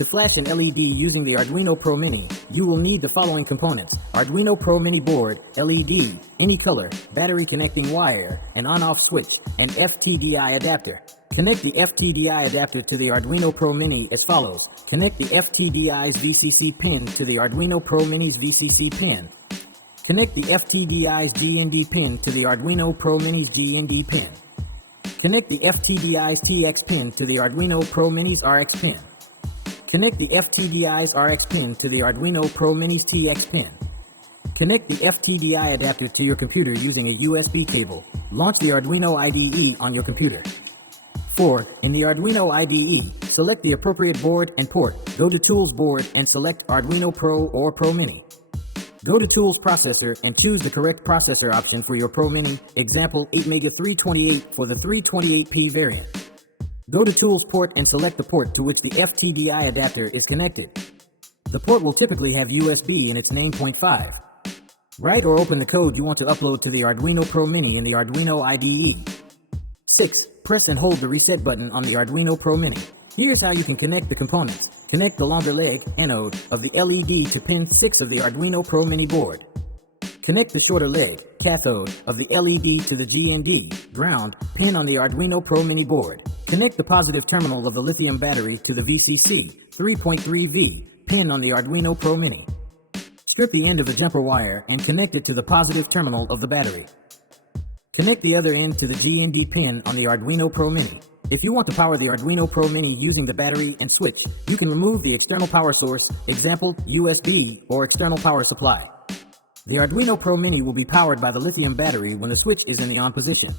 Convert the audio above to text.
To flash an LED using the Arduino Pro Mini, you will need the following components: Arduino Pro Mini board, LED, any color, battery connecting wire, an on-off switch, and FTDI adapter. Connect the FTDI adapter to the Arduino Pro Mini as follows. Connect the FTDI's VCC pin to the Arduino Pro Mini's VCC pin. Connect the FTDI's GND pin to the Arduino Pro Mini's GND pin. Connect the FTDI's TX pin to the Arduino Pro Mini's RX pin. Connect the FTDI's RX pin to the Arduino Pro Mini's TX pin. Connect the FTDI adapter to your computer using a USB cable. Launch the Arduino IDE on your computer. 4. In the Arduino IDE, select the appropriate board and port. Go to Tools Board and select Arduino Pro or Pro Mini. Go to Tools Processor and choose the correct processor option for your Pro Mini, example 8MEGA328 for the 328P variant. Go to Tools Port and select the port to which the FTDI adapter is connected. The port will typically have USB in its name. 5. Write or open the code you want to upload to the Arduino Pro Mini in the Arduino IDE. 6. Press and hold the reset button on the Arduino Pro Mini. Here's how you can connect the components. Connect the longer leg, anode, of the LED to pin 6 of the Arduino Pro Mini board. Connect the shorter leg, cathode, of the LED to the GND, ground, pin on the Arduino Pro Mini board. Connect the positive terminal of the lithium battery to the VCC, 3.3V, pin on the Arduino Pro Mini. Strip the end of the jumper wire and connect it to the positive terminal of the battery. Connect the other end to the GND pin on the Arduino Pro Mini. If you want to power the Arduino Pro Mini using the battery and switch, you can remove the external power source, example USB or external power supply. The Arduino Pro Mini will be powered by the lithium battery when the switch is in the on position.